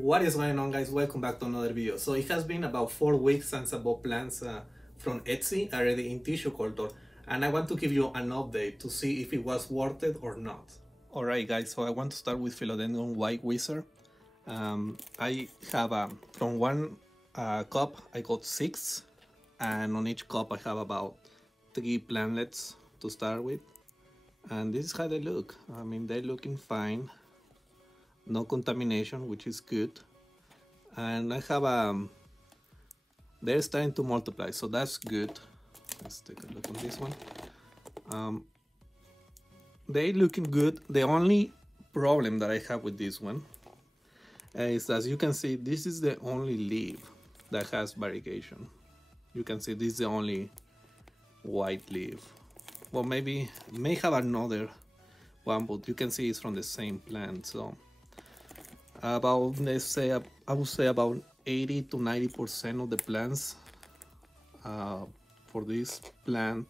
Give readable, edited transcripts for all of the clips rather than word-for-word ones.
What is going on, guys? Welcome back to another video. So it has been about 4 weeks since I bought plants from Etsy already in tissue culture, and I want to give you an update to see if it was worth it or not. Alright guys, so I want to start with Philodendron White Wizard. I have from one cup I got 6, and on each cup I have about 3 plantlets to start with, and this is how they look. I mean, they're looking fine. No contamination, which is good, and I have they're starting to multiply, so that's good. Let's take a look on this one. They're looking good. The only problem that I have with this one is, as you can see, this is the only leaf that has variegation. You can see this is the only white leaf. Well, maybe may have another one, but you can see it's from the same plant. So about, let's say, I would say about 80 to 90% of the plants for this plant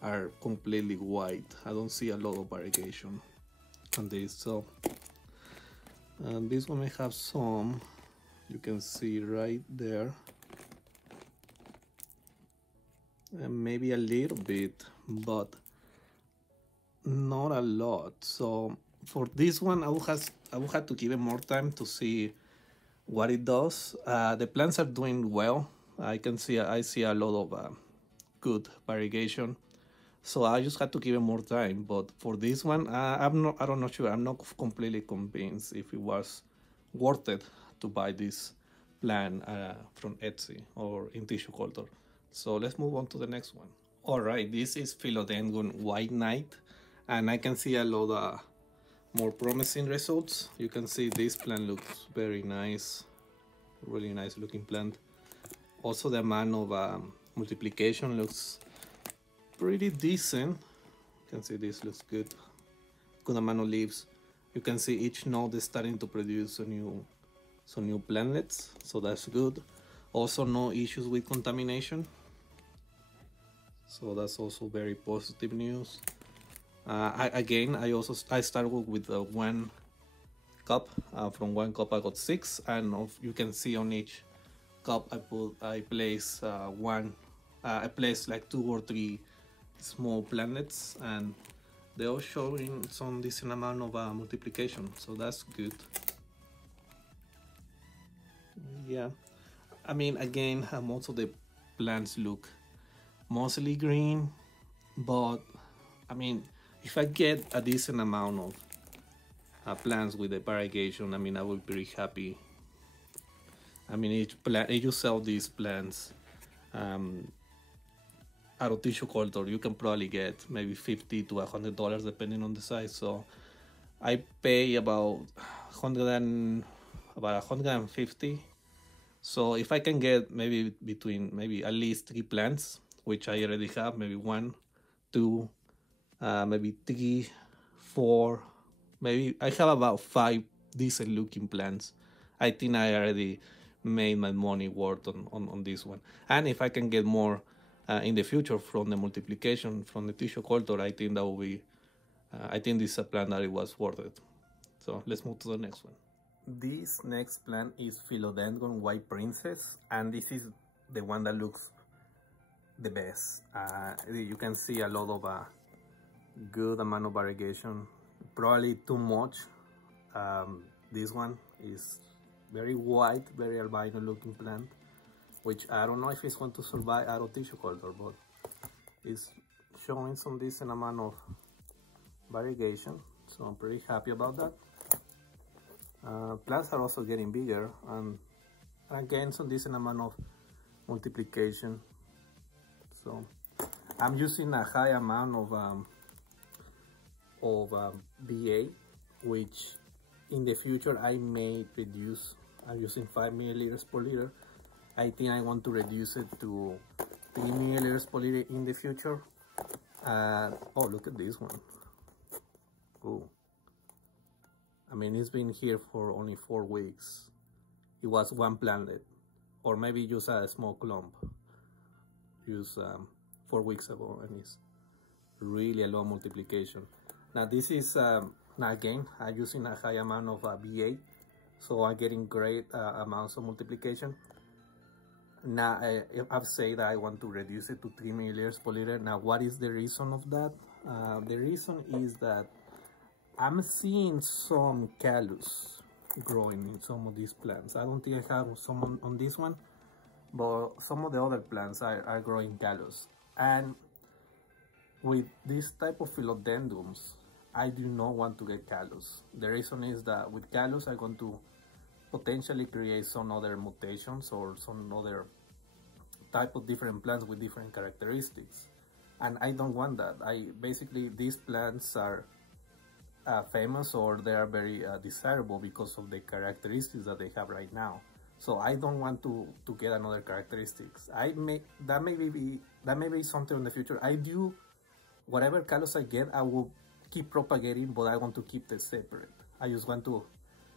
are completely white. I don't see a lot of variegation on this. So this one may have some, you can see right there, and maybe a little bit, but not a lot. So for this one, I will have to give it more time to see what it does. The plants are doing well. I see a lot of good variegation. So I just had to give it more time. But for this one, I'm not sure. I'm not completely convinced if it was worth it to buy this plant from Etsy or in tissue culture. So let's move on to the next one. All right, this is Philodendron White Knight, and I can see a lot of more promising results. You can see this plant looks very nice, really nice looking plant. Also, the amount of multiplication looks pretty decent. You can see this looks good. Good amount of leaves. You can see each node is starting to produce some new plantlets, so that's good. Also, no issues with contamination, so that's also very positive news. I started with 1 cup. From 1 cup I got 6, and you can see on each cup I place like 2 or 3 small plantlets, and they're all showing some decent amount of multiplication, so that's good. Yeah, I mean, again, most of the plants look mostly green, but I mean, if I get a decent amount of plants with the variegation, I mean, I will be pretty happy. I mean, each plant, if you sell these plants out of tissue culture, you can probably get maybe $50 to $100 depending on the size. So I pay about 150. So if I can get maybe maybe at least 3 plants, which I already have, maybe 1, 2, maybe 3, 4, maybe I have about 5 decent looking plants. I think I already made my money worth on this one. And if I can get more in the future from the multiplication from the tissue culture, I think that will be I think this is a plant that it was worth it. So let's move to the next one. This next plant is Philodendron White Princess, and this is the one that looks the best. You can see a lot of good amount of variegation, probably too much. This one is very white, very albino looking plant, which I don't know if it's going to survive out of tissue culture, but it's showing some decent amount of variegation, so I'm pretty happy about that. Plants are also getting bigger, and again, some decent amount of multiplication. So I'm using a high amount of BA, which in the future I may reduce. I'm using 5 milliliters per liter. I think I want to reduce it to 3 milliliters per liter in the future. Oh, look at this one. Oh, I mean, it's been here for only 4 weeks. It was 1 plantlet, or maybe just a small clump used 4 weeks ago, and it's really a low multiplication. Now this is now again, I'm using a high amount of BA, so I'm getting great amounts of multiplication. Now I've said that I want to reduce it to 3 milliliters per liter. Now what is the reason of that? The reason is that I'm seeing some callus growing in some of these plants. I don't think I have some on this one, but some of the other plants are growing callus. And with this type of philodendrons, I do not want to get callus. The reason is that with callus, I'm going to potentially create some other mutations or some other type of different plants with different characteristics. And I don't want that. Basically, these plants are famous, or they are very desirable because of the characteristics that they have right now. So I don't want to get another characteristics. That may be something in the future. I do whatever callus I get, I will keep propagating, but I want to keep them separate. I just want to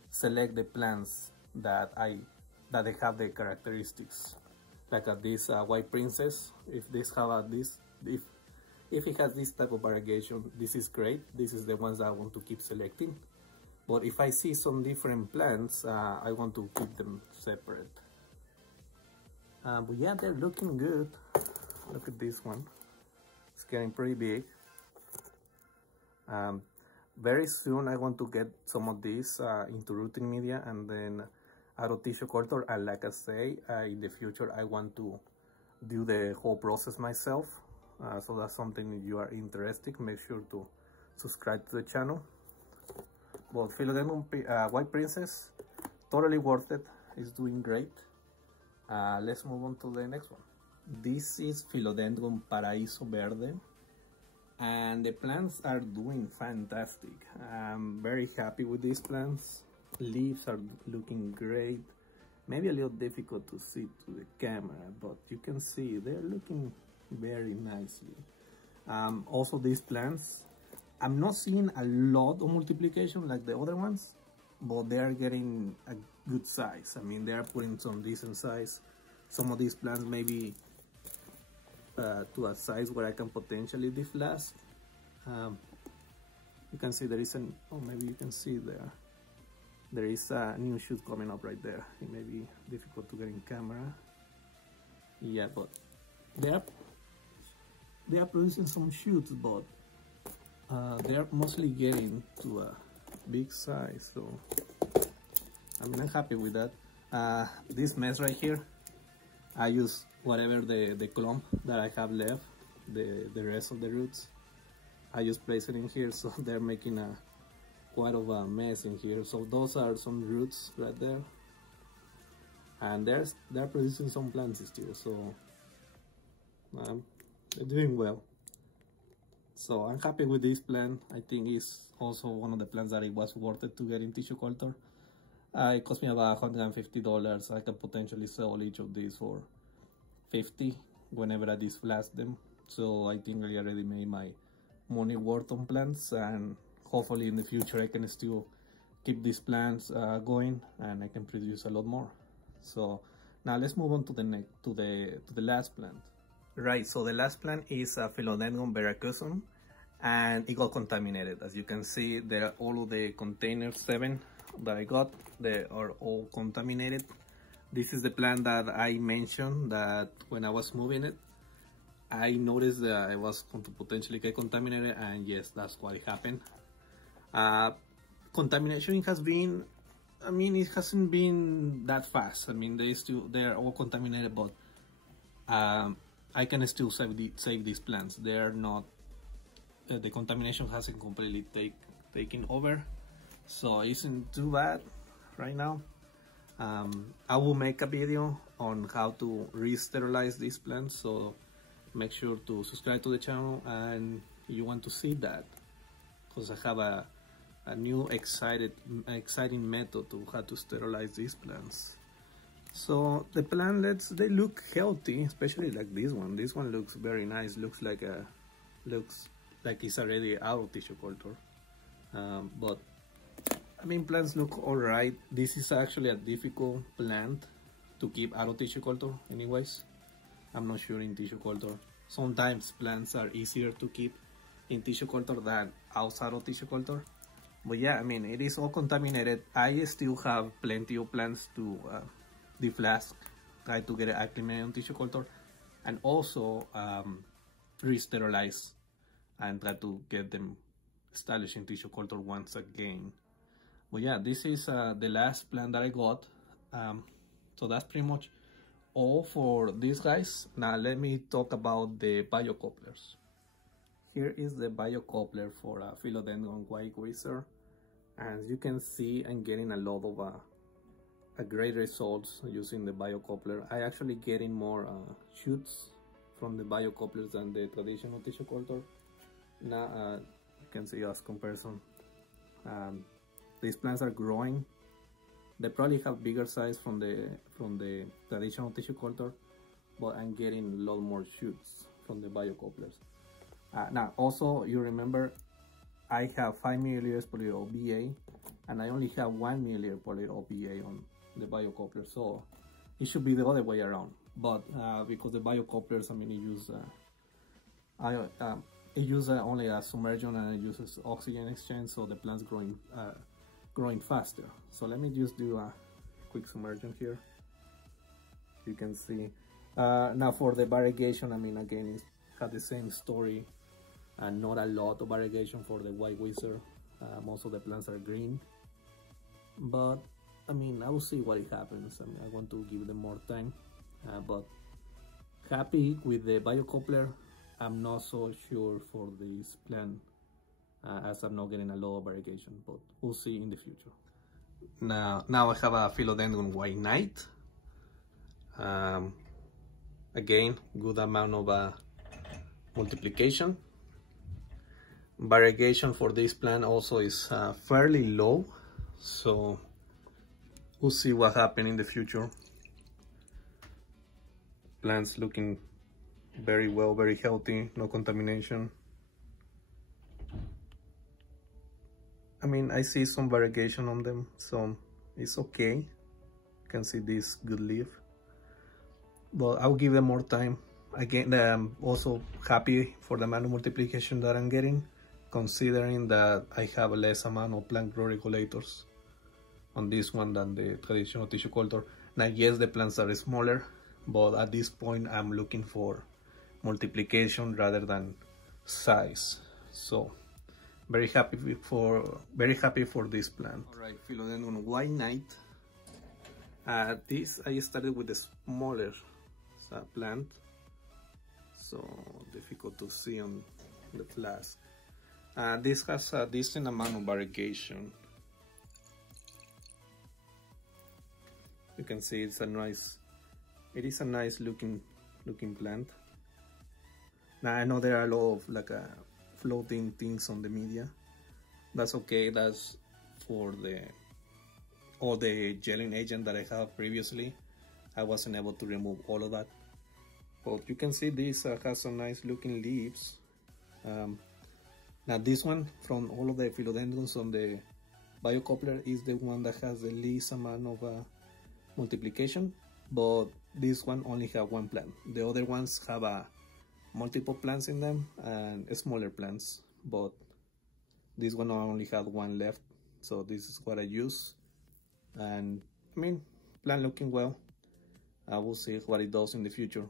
select the plants that they have the characteristics, like this white princess. If this have if it has this type of variegation, this is great. This is the ones that I want to keep selecting. But if I see some different plants, I want to keep them separate. But yeah, they're looking good. Look at this one. It's getting pretty big. Very soon I want to get some of these into rooting media and then out of tissue culture. And like I say, in the future I want to do the whole process myself. So that's something, if you are interested, make sure to subscribe to the channel. But Philodendron White Princess, totally worth it. It's doing great. Let's move on to the next one. This is Philodendron Paraiso Verde, and the plants are doing fantastic. I'm very happy with these plants. Leaves are looking great. Maybe a little difficult to see to the camera, but you can see they're looking very nicely. Also, these plants, I'm not seeing a lot of multiplication like the other ones, but they are getting a good size. I mean, they are putting some decent size. Some of these plants maybe to a size where I can potentially deflast. You can see there is maybe you can see there is a new shoot coming up right there. It may be difficult to get in camera. Yeah, but they are producing some shoots, but they are mostly getting to a big size. So I mean, I'm happy with that. This mess right here, I use whatever the clump that I have left, the rest of the roots, I just place it in here. So they're making quite of a mess in here. So those are some roots right there, and they're producing some plants still. So they're doing well. So I'm happy with this plant. I think it's also one of the plants that it was worth it to get in tissue culture. It cost me about $150. I can potentially sell each of these for $50 whenever I deflast them. So I think I already made my money worth on plants, and hopefully in the future I can still keep these plants going and I can produce a lot more. So now let's move on to the last plant. Right, so the last plant is Philodendron veracruzum, and it got contaminated. As you can see, there all of the containers 7 that I got, they are all contaminated. This is the plant that I mentioned that when I was moving it, I noticed that I was going to potentially get contaminated, and yes, that's what happened. Contamination has been, I mean, it hasn't been that fast. I mean, they're all contaminated, but I can still save these plants. They are not, the contamination hasn't completely taken over, so it isn't too bad right now. I will make a video on how to re-sterilize these plants, so make sure to subscribe to the channel and you want to see that, because I have a new exciting method to how to sterilize these plants. So the plantlets, they look healthy, especially like this one. This one looks very nice. Looks like it's already out of tissue culture. But I mean, plants look alright. This is actually a difficult plant to keep out of tissue culture anyways. I'm not sure in tissue culture. Sometimes plants are easier to keep in tissue culture than outside of tissue culture. But yeah, I mean, it is all contaminated. I still have plenty of plants to deflask, try to get it acclimated on tissue culture, and also re-sterilize and try to get them established in tissue culture once again. But yeah, this is the last plant that I got. So that's pretty much all for these guys. Now let me talk about the biocouplers. Here is the biocoupler for Philodendron white wizard. As you can see, I'm getting a lot of great results using the biocoupler. I actually getting more shoots from the biocouplers than the traditional tissue culture. Now you can see as comparison. These plants are growing. They probably have bigger size from the traditional tissue culture, but I'm getting a lot more shoots from the biocouplers. Now also, you remember I have 5 milliliters per liter of BA, and I only have 1 milliliter per liter of BA on the biocoupler, so it should be the other way around. But because the biocouplers, I mean, it uses only a submersion and it uses oxygen exchange, so the plant's growing faster. So let me just do a quick submersion here. You can see now for the variegation, I mean, again, it's got the same story. And not a lot of variegation for the white wizard. Most of the plants are green, but I mean, I will see what it happens. I mean, I want to give them more time, but happy with the biocoupler. I'm not so sure for this plant as I'm not getting a lot of variegation, but we'll see in the future. Now I have a Philodendron white knight. Again, good amount of multiplication. Variegation for this plant also is fairly low, so we'll see what happens in the future. Plants looking very well, very healthy, no contamination. I mean, I see some variegation on them, so it's okay. You can see this good leaf, but I'll give them more time. Again, I'm also happy for the amount of multiplication that I'm getting, considering that I have a less amount of plant growth regulators on this one than the traditional tissue culture. Now, yes, the plants are smaller, but at this point I'm looking for multiplication rather than size. So very happy for this plant. All right, Philodendron white knight. This I started with the smaller plant, so difficult to see on the flask. This has a decent amount of variegation. You can see it is a nice looking plant. Now I know there are a lot of floating things on the media. That's okay. That's for all the gelling agent that I have previously. I wasn't able to remove all of that, but you can see this has some nice looking leaves. Now this one from all of the philodendrons on the biocoupler is the one that has the least amount of multiplication, but this one only have one plant. The other ones have multiple plants in them and smaller plants, but this one only had one left, so this is what I use. And I mean, plant looking well. I will see what it does in the future.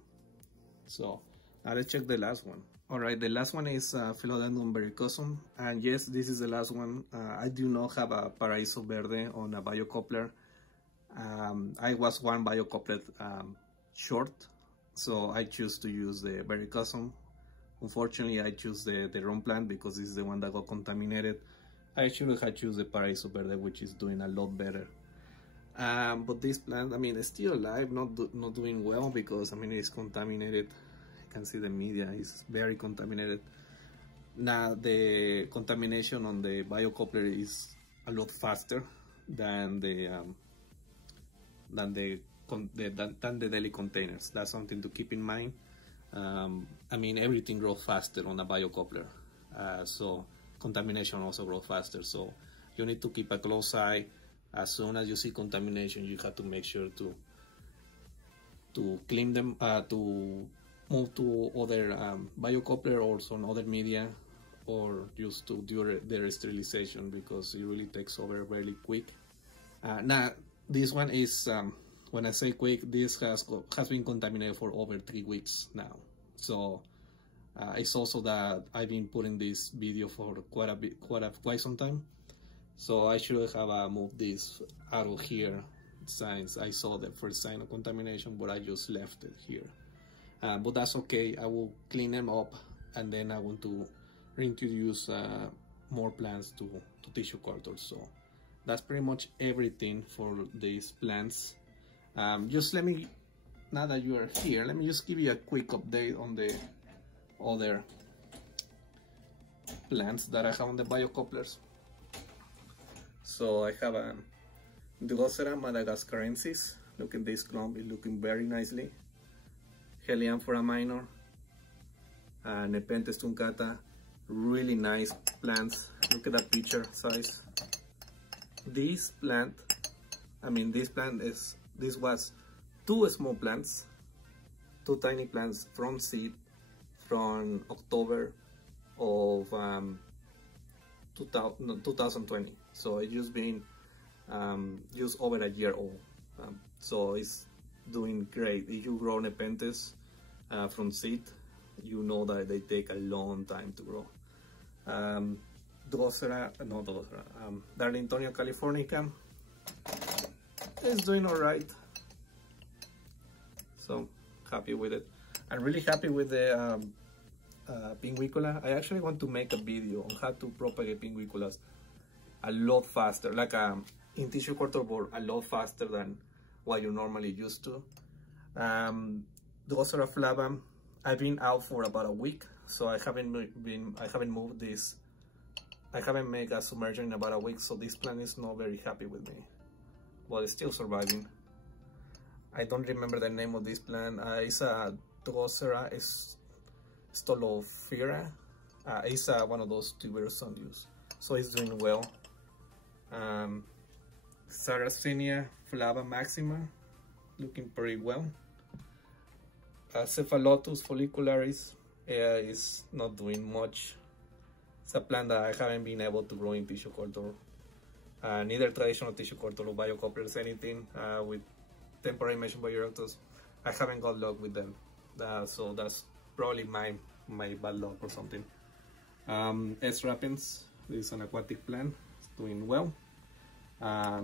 So now let's check the last one. Alright, the last one is Philodendron verrucosum, and yes, this is the last one. I do not have a Paraiso Verde on a biocoupler. I was one biocouplet short, so I choose to use the verrucosum. Unfortunately, I choose the wrong plant because this is the one that got contaminated. I should have chosen the Paraiso Verde, which is doing a lot better. But this plant, I mean, it's still alive, not doing well because I mean it's contaminated. Can see the media is very contaminated. Now the contamination on the biocoupler is a lot faster than the daily containers. That's something to keep in mind. I mean, everything grows faster on a biocoupler, so contamination also grows faster. So you need to keep a close eye. As soon as you see contamination, you have to make sure to clean them, to move to other biocoupler or some other media, or just to do their sterilization, because it really takes over very quick. Now this one is, when I say quick, this has been contaminated for over 3 weeks now. So it's also that I've been putting this video for quite some time. So I should have moved this out of here since I saw the first sign of contamination, but I just left it here. But that's okay. I will clean them up, and then I want to reintroduce more plants to tissue culture. So that's pretty much everything for these plants. Just let me, now that you are here, let me just give you a quick update on the other plants that I have on the biocouplers. So I have a Drosera madagascarensis. Look at this clump, it's looking very nicely. Helianthera minor, Nepenthes truncata, really nice plants. Look at that picture size. This plant was 2 small plants, 2 tiny plants from seed from October of 2020. So it's just been just over a year old. So it's doing great. If you grow Nepenthes from seed, you know that they take a long time to grow. Darlingtonia californica is doing all right. So happy with it. I'm really happy with the pinguicula. I actually want to make a video on how to propagate pinguiculas a lot faster, like in tissue culture board, a lot faster than what you normally used to. Drosera flava, I've been out for about a week, so I haven't moved this. I haven't made a submersion in about a week, so this plant is not very happy with me, but it's still surviving. I don't remember the name of this plant. It's a Drosera stolofera. It's one of those tuberous unused, so it's doing well. Sarracenia flava maxima, looking pretty well. Cephalotus follicularis is not doing much. It's a plant that I haven't been able to grow in tissue culture, neither traditional tissue culture or biocouplers, anything with temporary mesh bioreactors. I haven't got luck with them, so that's probably my bad luck or something. S. rapens, this is an aquatic plant, it's doing well.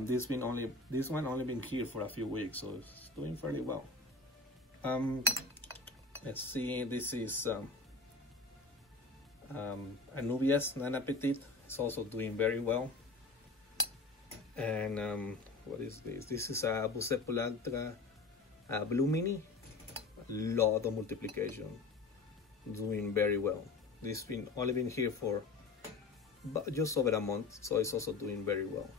This one only been here for a few weeks, so it's doing fairly well. Let's see, this is Anubias Nana, it's also doing very well. And what is this? This is a Bucephalantera blue mini, a lot of multiplication, doing very well. This only been here for just over a month, so it's also doing very well.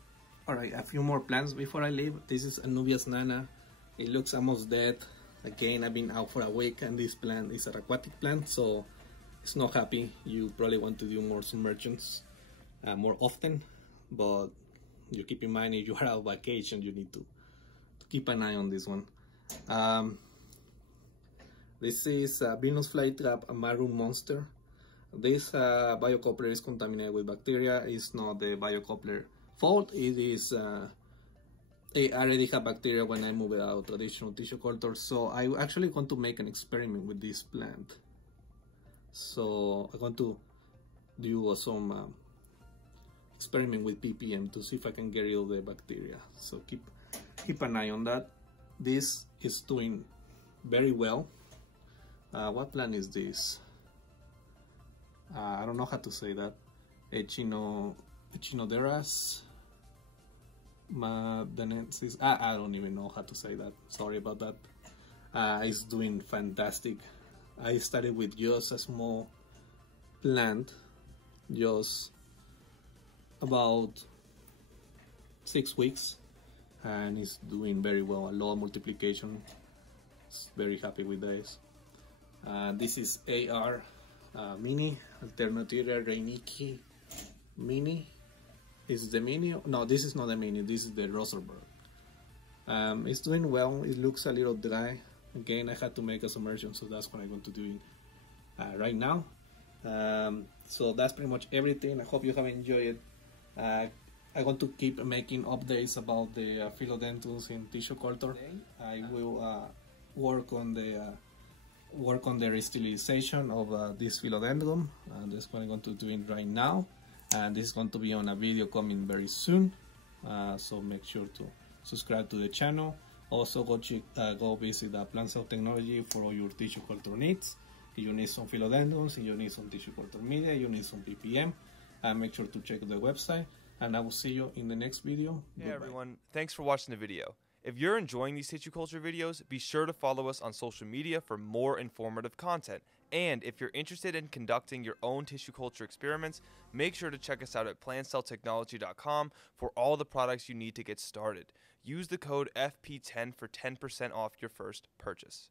Alright, a few more plants before I leave. This is Anubias Nana. It looks almost dead. Again, I've been out for a week, and this plant is an aquatic plant, so it's not happy. You probably want to do more submersions more often, but you keep in mind if you are on vacation, you need to keep an eye on this one. This is Venus flytrap, a maroon monster. This biocoupler is contaminated with bacteria. It's not the biocoupler fault. It is I already have bacteria when I move it out traditional tissue culture, so I actually want to make an experiment with this plant. So I want to do some experiment with ppm to see if I can get rid of the bacteria, so keep an eye on that. This is doing very well. What plant is this? I don't know how to say that. Echinoderas madanensis. I don't even know how to say that. Sorry about that. It's doing fantastic. I started with just a small plant, just about 6 weeks, and it's doing very well. A lot of multiplication. Very happy with this. This is AR mini, Alternativa Reiniki mini. Is the mini? No, this is not the mini, this is the Rosenberg. It's doing well. It looks a little dry. Again, I had to make a submersion, so that's what I'm going to do right now. So that's pretty much everything. I hope you have enjoyed it. I want to keep making updates about the philodendrons in tissue culture. I will work on the re-sterilization of this philodendron. That's what I'm going to do it right now, and this is going to be on a video coming very soon. So make sure to subscribe to the channel. Also go visit Plant Cell Technology for all your tissue culture needs. If you need some philodendrons, if you need some tissue culture media, you need some ppm, make sure to check the website, and I will see you in the next video. Hey Goodbye. everyone, thanks for watching the video. If you're enjoying these tissue culture videos, be sure to follow us on social media for more informative content. And if you're interested in conducting your own tissue culture experiments, make sure to check us out at plantcelltechnology.com for all the products you need to get started. Use the code FP10 for 10% off your first purchase.